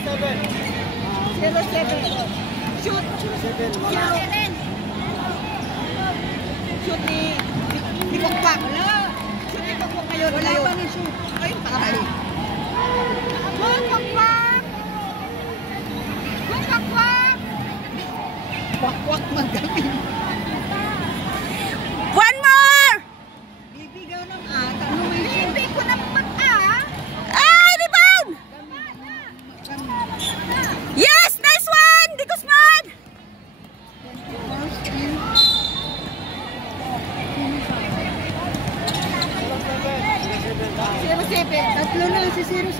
07. Shoot. 07. Shoot ni Pokpak. Shoot ni Pokpak ngayon. Wala pa ni shoot. Ay, pakabali. Pokpak. Pokpak. Pokpak magaling. One more! Bibigaw ng ata. Bibi ko ng mata. Ay, rebound! Yes! Nice one! Di Guzman! Tatlo na si 07.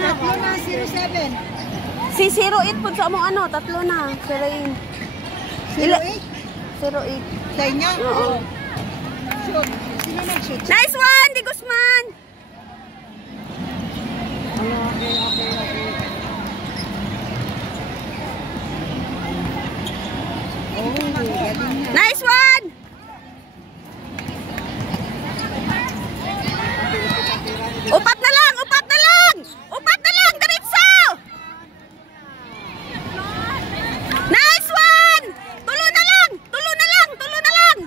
Tatlo na 07. Si 08 po sa among ano, tatlo na. 08. 08? 08. Sa inyo? Oo. Shoot. Sino nag-shoot? Nice one! Di Guzman! Okay. Oh, galing niya. Nice one! Upat na lang! Upat na lang! Upat na lang! Diretso! Nice one! Tulo na lang! Tulo na lang! Tulo na lang!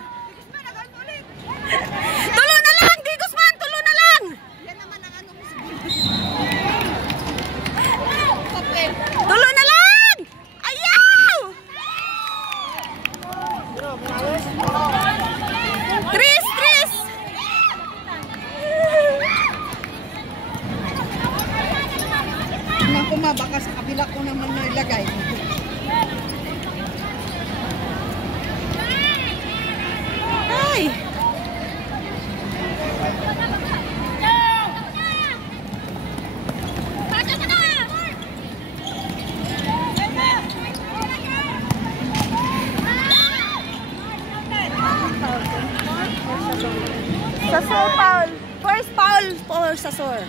Tulo na lang! Di Guzman! Tulo na lang! Yan naman ang ano mo Tulo na lang! Ayaw! Tris! Tris! Naku ma, baka sa kabila ko naman nailagay. Ay! Sasor foul. First foul for Sasor.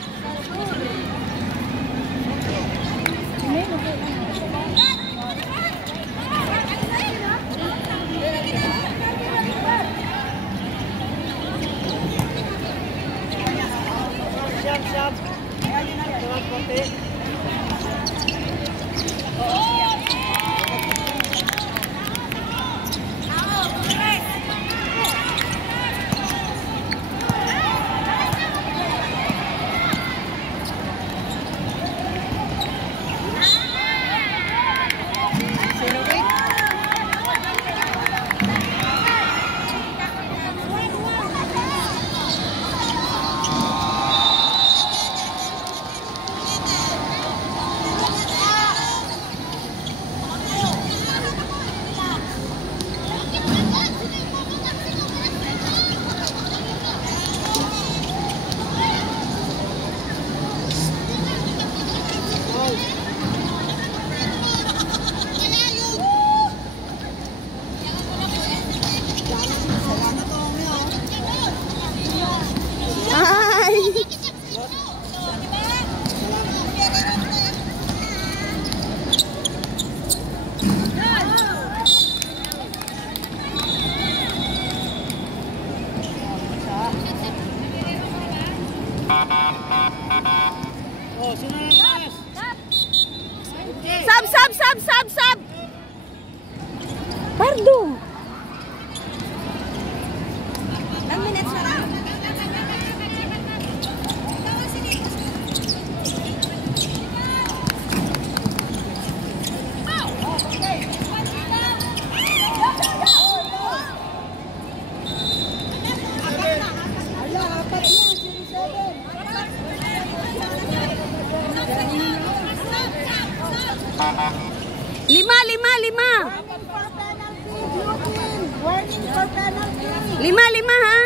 Sab! Pardo! Ilang minutes na lang? Lima. Lima ha?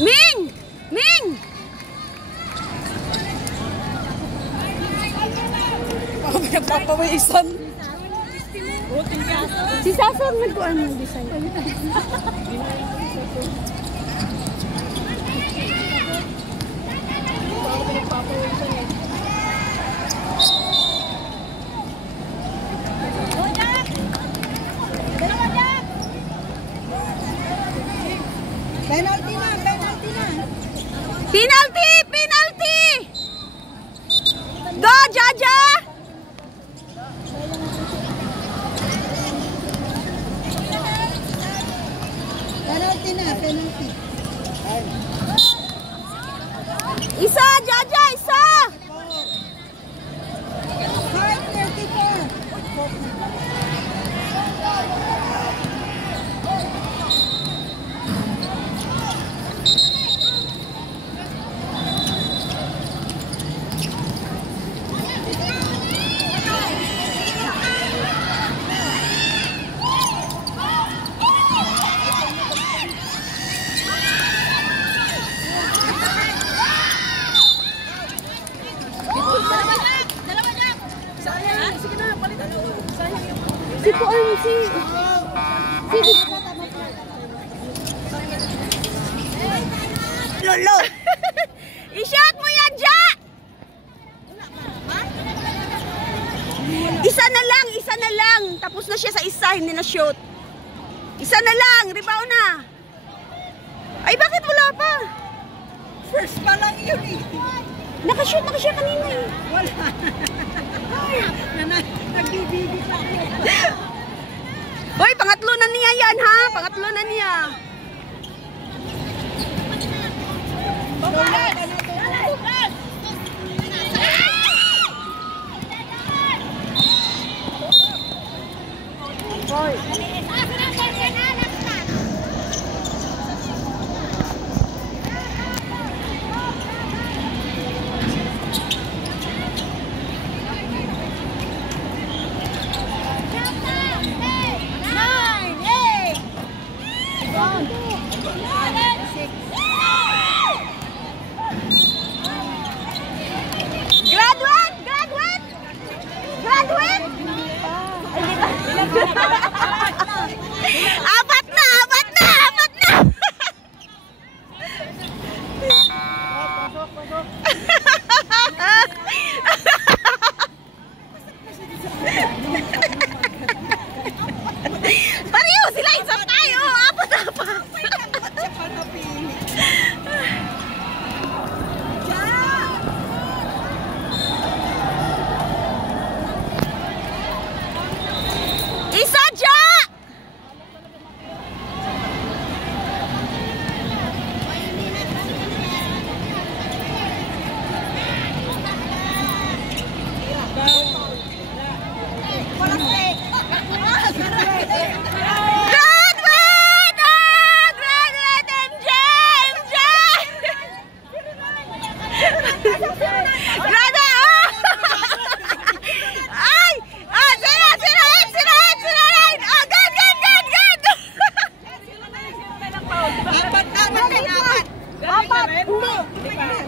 Ming! Ming! Nagpapawisan. Si Sasor nagkuhan ng design. Penalty na, penalty na. Penalty! Penalty! Go, Jaja! Penalty na, penalty. Isa, Jaja, isa! 34. Si po ang si Lolo. I-shot mo yan, Ja! Isa na lang. Tapos na siya sa isa, hindi na shoot. Isa na lang, rebound na. Ay, bakit wala pa? First pa lang yun eh. Nakashoot na siya kanina eh. Wala. Nagbibigit pa ako. Hoy, pangatlo na niya yan ha. Pangatlo na niya. Hoy. Apat na! Pareho sila, isa tayo! Apat! Isa, Ja!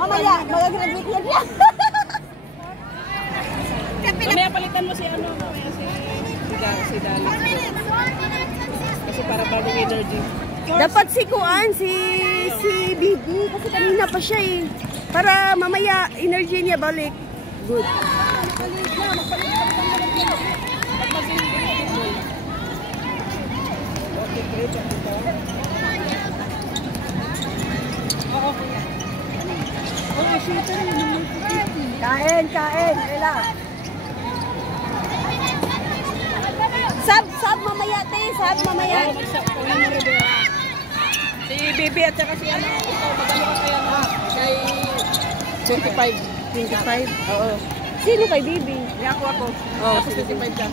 Mamaya, mag-graduate yan siya. Mamaya palitan mo si ano, si Dali. Kasi para bagong energy. Dapat si Kuan, si Bibi, kasi kanina pa siya eh. Para mamaya, energy niya balik. Good. Kain. Ela. Sab mamaya, te. Sab mamaya. Si Bibi at saka si ano, ito, magano ka kaya na? Kay 25. Oo. Sino kay Bibi? Ako. Oo, tapos 25 ka.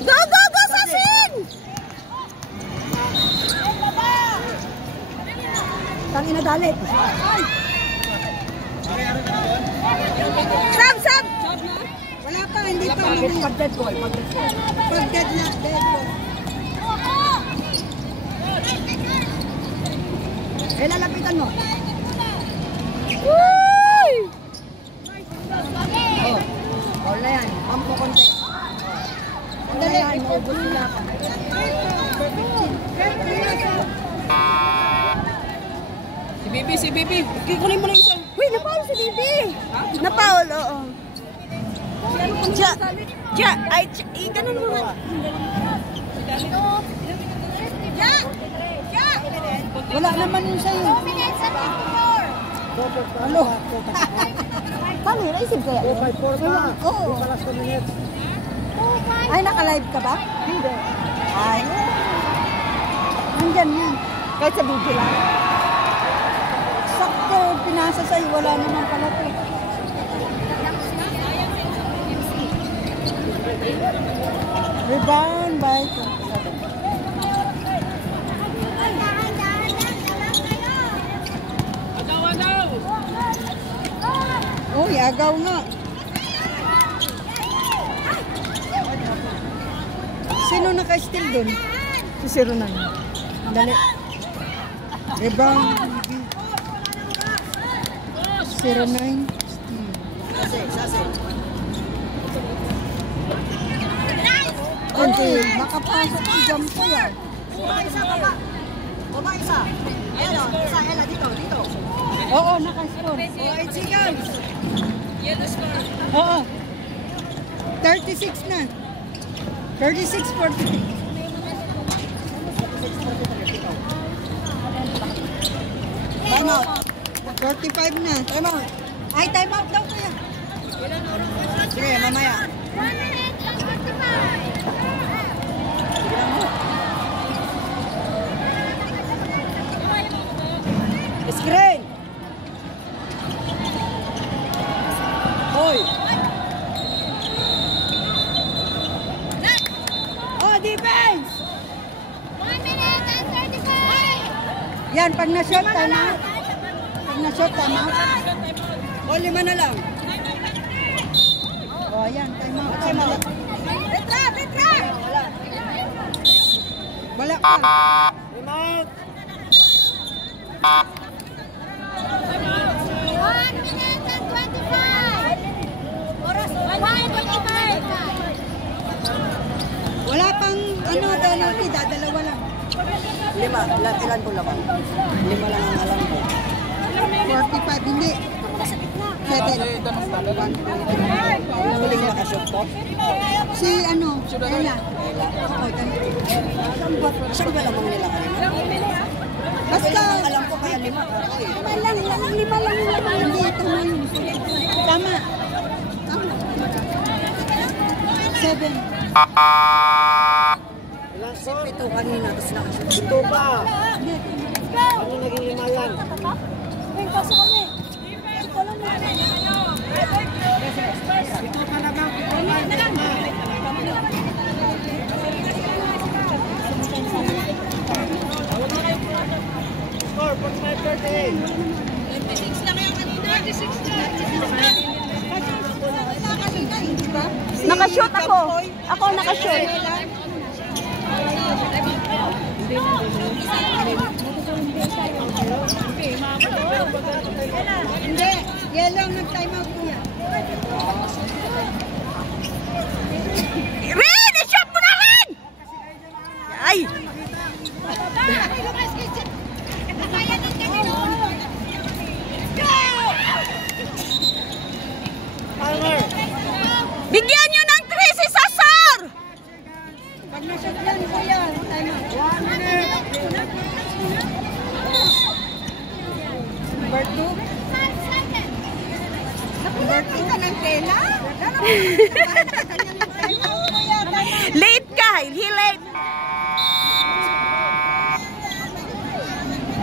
Go, Sasin! Tangin na dalit. Sab! Wala pa, hindi pa. Pag dead ball. Pag dead na, dead ball. Eh, lalapitan mo. Uy! Oh, all na yan. Pampo konti. Sandali, maubos sila ka. Si Bibi. Kunin mo lang isang. Uy, napaul si Bibi. Napaul, oo. Ganun mo nga. Wala naman yun sa'yo. 2 minutes and 54. Ano? Paano yun? Naisip kaya? 254 pa. Oo. Palas 2 minutes. Ay, naka-live ka ba? Hindi. Ay. Nandyan yan. Kahit sa video lang. Sakto, pinasa sa'yo. Wala naman pala ito. Rebound by 27. Uy, agaw nga. Sino naka-steal dun? Si Zero na. Dali. Rebound. 09. Okay, makapasok si Jampo yan. Isa ka ba? Baba isa. Ayan o, isa, Ella, dito. Oo, naka-score. Oh, it's guys. Yellow score. Oo. 36 na. 36-43. Time out. 45 na. Time out. Ay, time out daw kuya. Sige, mamaya. 1 minute and 55. Screen. Hoy. Oh, defense! 1 minute and 35. Yan, pag na-shot, time out. Pag na-shot, time out. O, 5 na lang. Oh, yan, time out. Time out. Petra! Wala pa. Time out. 1 minute and 25. Oras 1 minute and 25. Wala pang, penalty, dadalawa lang. 5. Ilan ko lang? 5 lang ang alam ko. 45, hindi. 7. Huling nakashoot ko. Si, Ella. Oo, Saan ba lamang nila kanina? basta, Alam ko kaya 5. lima lang yung laman. Hindi, tama yun. Tama. 7. Si Pito kanina, tapos nakashoot. Pito pa. Ano naging 5 yan? Score, 45-38. 26 lang yan kanina. 26 na. Nakashoot ako. Ako nakashoot. Hindi, yellow ang nag-time out kuya. Ren! I-shot mo na rin! Ay! Bigyan nyo ng 3 si Sasor! Pag na-shot yan kuya, time out. 1 minute. Number 2. Number 2 ka ng tela? Late ka! He late!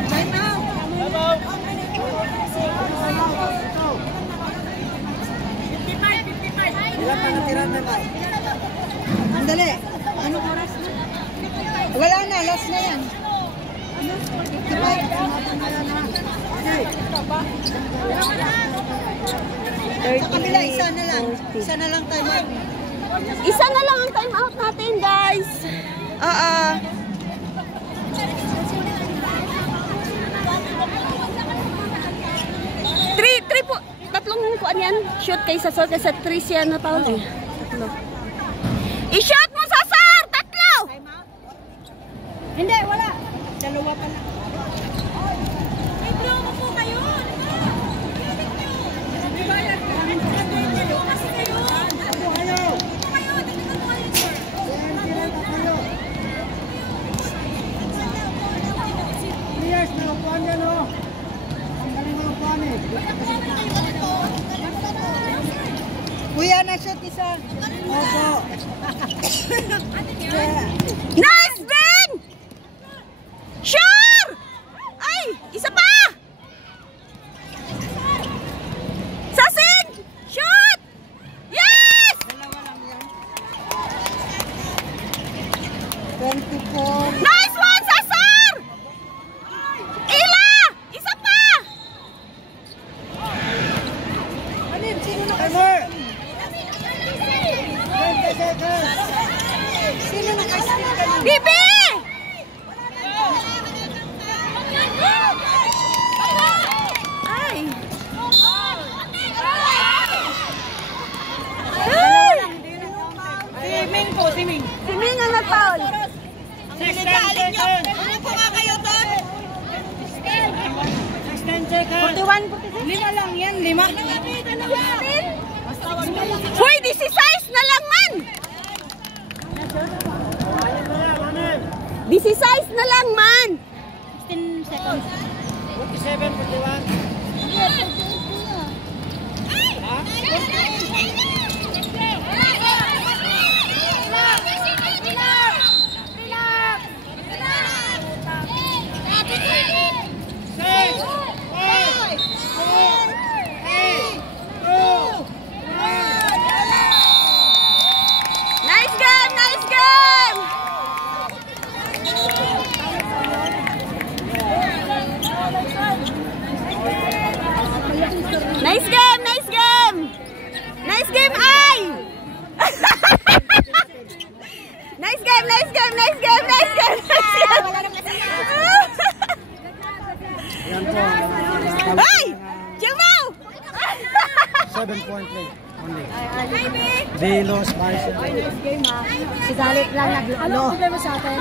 Time out. Ilan pa natira na ba? Andali. Anong oras na? Wala na, last na yan. Sa kabila, isa na lang. Isa na lang time out. Isa na lang ang time out natin, guys. Three po. Tatlong kuan yan. Shoot kay Sasor kasi 3 siya na taon eh. Tatlo. I-shoot mo, Sasor! Tatlo! Hindi, wala. Dalawa pa lang. Ay, bro, po kayo. Players, may upuan yan o. Ang galing mga upuan eh. Kuya, na-shoot isa. Opo. Nice, Ben! Sure! Ay, isa pa! Sasin! Shoot! Yes! Dalawa lang yan. 24. Nice one, Sasor! Ila! Isa pa! Alin, sino na Timer! Sino nakasunod ka nun? Bibi! Ay! Ay! Si Ming po, si Ming. Si Ming ang nag-foul. Alin nyo. Ano po nga kayo doon? 16 seconds. 41, 46. 5 lang yan, 5. Hoy, 16 na lang man! 16 na lang man! 15 seconds. 47, 41. Nice game! Nice game! Nice game! Nice game! Nice game, ay! Nice game! Nice game! Nice game! Nice game! Yan po. Ay! Chill mo! 7-point play. Only. They lost by 7. Si Dalit lang nag-ano. Ano mo sa atin?